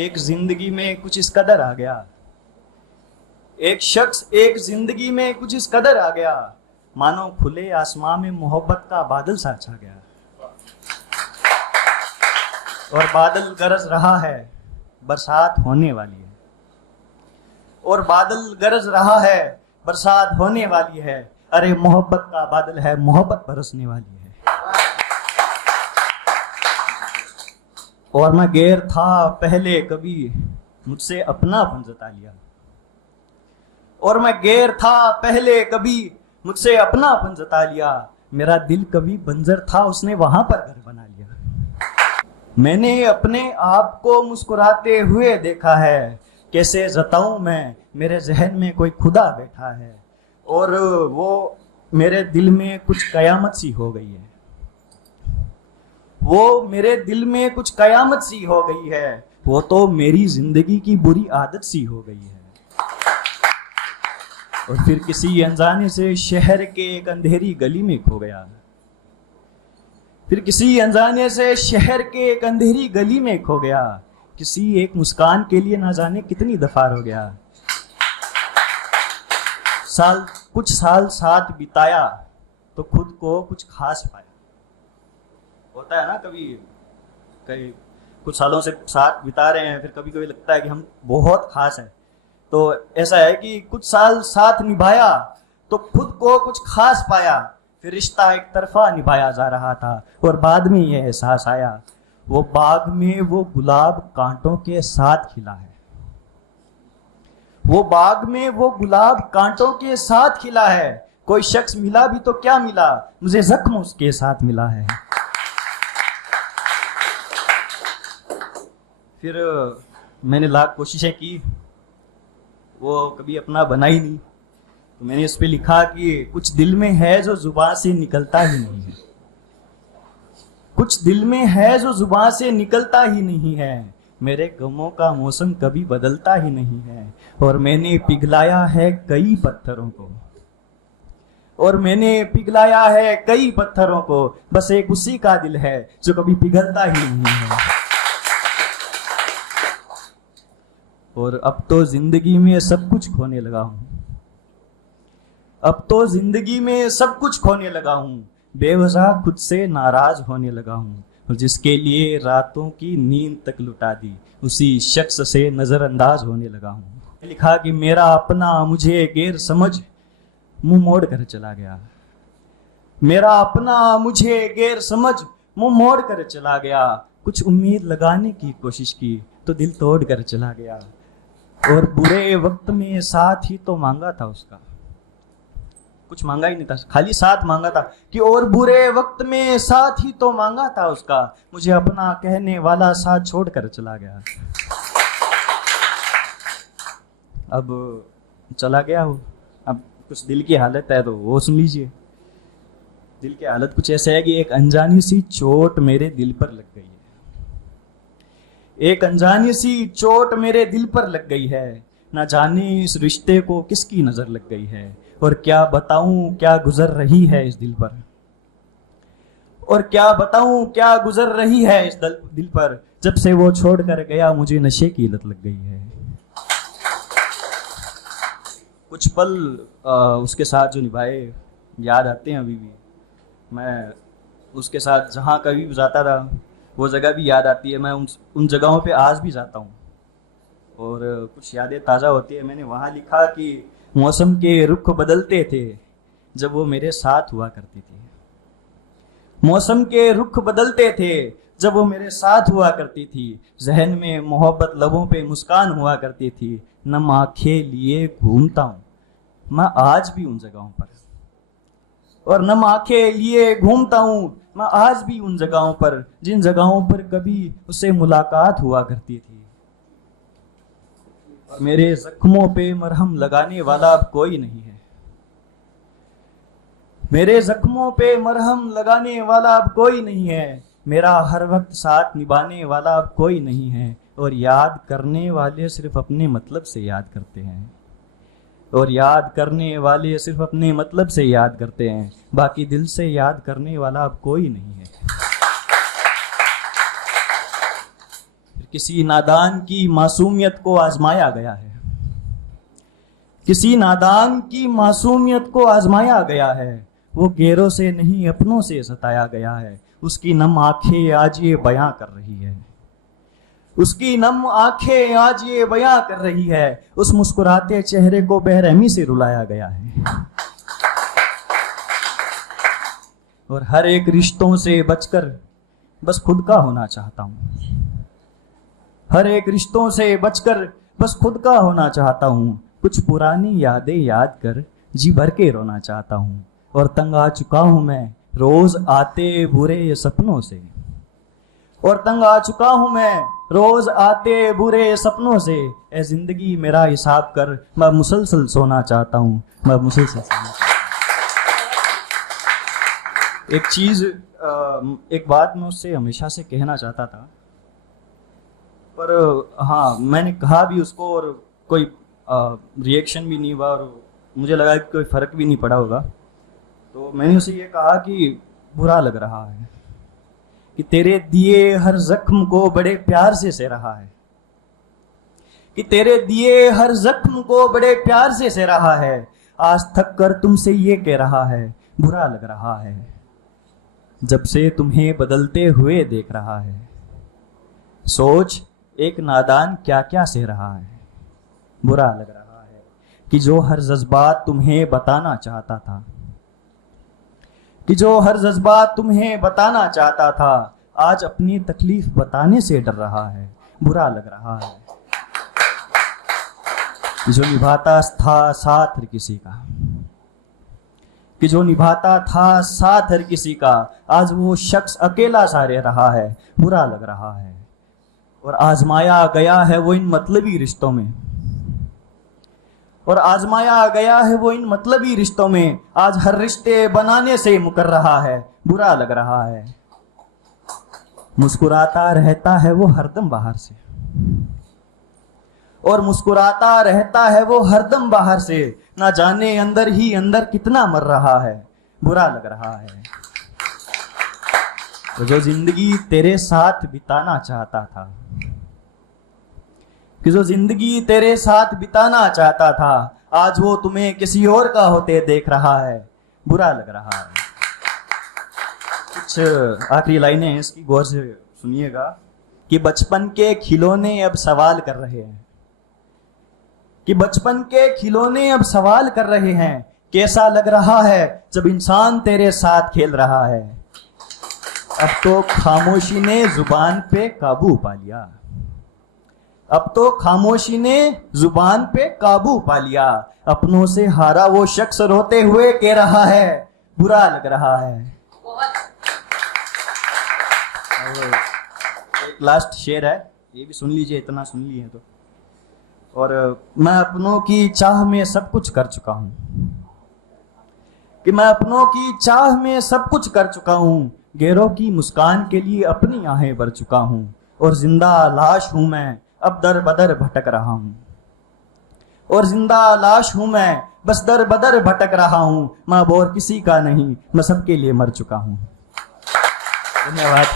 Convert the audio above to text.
एक जिंदगी में कुछ इस कदर आ गया, एक शख्स एक जिंदगी में कुछ इस कदर आ गया, मानो खुले आसमां में मोहब्बत का बादल सा छा गया। और बादल गरज रहा है, बरसात होने वाली है। और बादल गरज रहा है, बरसात होने वाली है। अरे मोहब्बत का बादल है, मोहब्बत बरसने वाली है। और मैं गैर था पहले कभी, मुझसे अपनापन जता लिया। और मैं गैर था पहले कभी, मुझसे अपनापन जता लिया। मेरा दिल कभी बंजर था, उसने वहां पर घर बना लिया। मैंने अपने आप को मुस्कुराते हुए देखा है, कैसे जताऊं मैं, मेरे जहन में कोई खुदा बैठा है। और वो मेरे दिल में कुछ कयामत सी हो गई है, वो मेरे दिल में कुछ कयामत सी हो गई है। वो तो मेरी जिंदगी की बुरी आदत सी हो गई है। और फिर किसी अनजाने से शहर के एक अंधेरी गली में खो गया। फिर किसी अनजाने से शहर के एक अंधेरी गली में खो गया। किसी एक मुस्कान के लिए ना जाने कितनी दफार हो गया। कुछ साल साथ बिताया तो खुद को कुछ खास पाया। होता है ना, कई कुछ सालों से साथ बिता रहे हैं, फिर कभी कभी लगता है कि हम बहुत खास हैं। तो ऐसा है कि कुछ साल साथ निभाया तो खुद को कुछ खास पाया। फिर रिश्ता एक तरफा निभाया जा रहा था और बाद में यह एहसास आया, वो बाग में वो गुलाब कांटों के साथ खिला है। वो बाग में वो गुलाब कांटों के साथ खिला है। कोई शख्स मिला भी तो क्या मिला, मुझे जख्म उसके साथ मिला है। फिर मैंने लाख कोशिशें की, वो कभी अपना बना ही नहीं। तो मैंने इस पे लिखा कि कुछ दिल में है जो जुबान से निकलता ही नहीं है। कुछ दिल में है जो जुबान से निकलता ही नहीं है। मेरे गमों का मौसम कभी बदलता ही नहीं है। और मैंने पिघलाया है कई पत्थरों को, और मैंने पिघलाया है कई पत्थरों को। बस एक उसी का दिल है जो कभी पिघलता ही नहीं है। और अब तो जिंदगी में सब कुछ खोने लगा हूं। अब तो जिंदगी में सब कुछ खोने लगा हूं। बेवजह खुद से नाराज होने लगा हूं। और जिसके लिए रातों की नींद तक लुटा दी, उसी शख्स से नजरअंदाज होने लगा हूं। लिखा कि मेरा अपना मुझे गैर समझ मुंह मोड़ कर चला गया। मेरा अपना मुझे गैर समझ मुंह मोड़ कर चला गया। कुछ उम्मीद लगाने की कोशिश की तो दिल तोड़ कर चला गया। और बुरे वक्त में साथ ही तो मांगा था उसका, कुछ मांगा ही नहीं था, खाली साथ मांगा था कि और बुरे वक्त में साथ ही तो मांगा था उसका। मुझे अपना कहने वाला साथ छोड़कर चला गया। अब चला गया वो। अब कुछ दिल की हालत है तो वो सुन लीजिए। दिल की हालत कुछ ऐसे है कि एक अनजानी सी चोट मेरे दिल पर लग गई है। एक अनजानी सी चोट मेरे दिल पर लग गई है। ना जाने इस रिश्ते को किसकी नजर लग गई है। और क्या बताऊं क्या गुजर रही है इस दिल पर। और क्या बताऊं क्या गुजर रही है इस दिल पर। जब से वो छोड़ कर गया मुझे नशे की लत लग गई है। कुछ पल उसके साथ जो निभाए याद आते हैं अभी भी। मैं उसके साथ जहाँ कभी भी जाता था वो जगह भी याद आती है। मैं उन जगहों पे आज भी जाता हूँ और कुछ यादें ताज़ा होती है। मैंने वहाँ लिखा कि मौसम के रुख बदलते थे जब वो मेरे साथ हुआ करती थी। मौसम के रुख बदलते थे जब वो मेरे साथ हुआ करती थी। जहन में मोहब्बत, लबों पे मुस्कान हुआ करती थी। नम आंखें लिए घूमता हूँ मैं आज भी उन जगहों पर। और नम आंखें लिए घूमता हूँ मैं आज भी उन जगहों पर जिन जगहों पर कभी उससे मुलाकात हुआ करती थी। मेरे जख्मों पे मरहम लगाने वाला अब कोई नहीं है। मेरे जख्मों पे मरहम लगाने वाला अब कोई नहीं है। मेरा हर वक्त साथ निभाने वाला अब कोई नहीं है। और याद करने वाले सिर्फ अपने मतलब से याद करते हैं। और याद करने वाले सिर्फ अपने मतलब से याद करते हैं। बाकी दिल से याद करने वाला अब कोई नहीं है। किसी नादान की मासूमियत को आजमाया गया है, किसी नादान की मासूमियत को आजमाया गया है। वो गैरों से नहीं अपनों से सताया गया है। उसकी नम आंखें आज ये बयां कर रही है, उसकी नम आंखें आज ये बयां कर रही है। उस मुस्कुराते चेहरे को बेरहमी से रुलाया गया है। और हर एक रिश्तों से बचकर बस खुद का होना चाहता हूं, हर एक रिश्तों से बचकर बस खुद का होना चाहता हूं। कुछ पुरानी यादें याद कर जी भर के रोना चाहता हूं। और तंग आ चुका हूं मैं रोज आते बुरे सपनों से, और तंग आ चुका हूं मैं रोज आते बुरे सपनों से। ए जिंदगी मेरा हिसाब कर, मैं मुसलसल सोना चाहता हूं, मैं मुसलसल सोना चाहता हूं। एक चीज, एक बात मैं उससे हमेशा से कहना चाहता था, पर हाँ मैंने कहा भी उसको और कोई रिएक्शन भी नहीं हुआ और मुझे लगा कि कोई फर्क भी नहीं पड़ा होगा। तो मैंने उसे ये कहा कि बुरा लग रहा है कि तेरे दिए हर जख्म को बड़े प्यार से सह रहा है, कि तेरे दिए हर जख्म को बड़े प्यार से सह रहा है। आज थक कर तुमसे ये कह रहा है बुरा लग रहा है, जब से तुम्हें बदलते हुए देख रहा है। सोच एक नादान क्या क्या सह रहा है, बुरा लग रहा है कि जो हर जज्बात तुम्हें बताना चाहता था, कि जो हर जज्बात तुम्हें बताना चाहता था, आज अपनी तकलीफ बताने से डर रहा है, बुरा लग रहा है। जो निभाता था साथ हर किसी का, कि जो निभाता था साथ हर किसी का, आज वो शख्स अकेला सा रह रहा है, बुरा लग रहा है। और आजमाया गया है वो इन मतलबी रिश्तों में, और आजमाया गया है वो इन मतलबी रिश्तों में। आज हर रिश्ते बनाने से मुकर रहा है, बुरा लग रहा है। मुस्कुराता रहता है वो हरदम बाहर से, और मुस्कुराता रहता है वो हरदम बाहर से। ना जाने अंदर ही अंदर कितना मर रहा है, बुरा लग रहा है। तो जो जिंदगी तेरे साथ बिताना चाहता था, कि जो जिंदगी तेरे साथ बिताना चाहता था, आज वो तुम्हें किसी और का होते देख रहा है, बुरा लग रहा है। कुछ आखिरी लाइनें हैं, इसकी गौर से सुनिएगा। कि बचपन के खिलौने अब सवाल कर रहे हैं, कि बचपन के खिलौने अब सवाल कर रहे हैं, कैसा लग रहा है जब इंसान तेरे साथ खेल रहा है। अब तो खामोशी ने जुबान पे काबू पा लिया, अब तो खामोशी ने जुबान पे काबू पा लिया। अपनों से हारा वो शख्स रोते हुए कह रहा है, बुरा लग रहा है। एक लास्ट शेर है, ये भी सुन लीजिए, इतना सुन लिए तो। और मैं अपनों की चाह में सब कुछ कर चुका हूं, कि मैं अपनों की चाह में सब कुछ कर चुका हूं। गैरों की मुस्कान के लिए अपनी आहें भर चुका हूं। और जिंदा लाश हूं मैं, अब दर बदर भटक रहा हूं, और जिंदा लाश हूं मैं, बस दर बदर भटक रहा हूं। मैं अब और किसी का नहीं, मैं सबके लिए मर चुका हूं। धन्यवाद।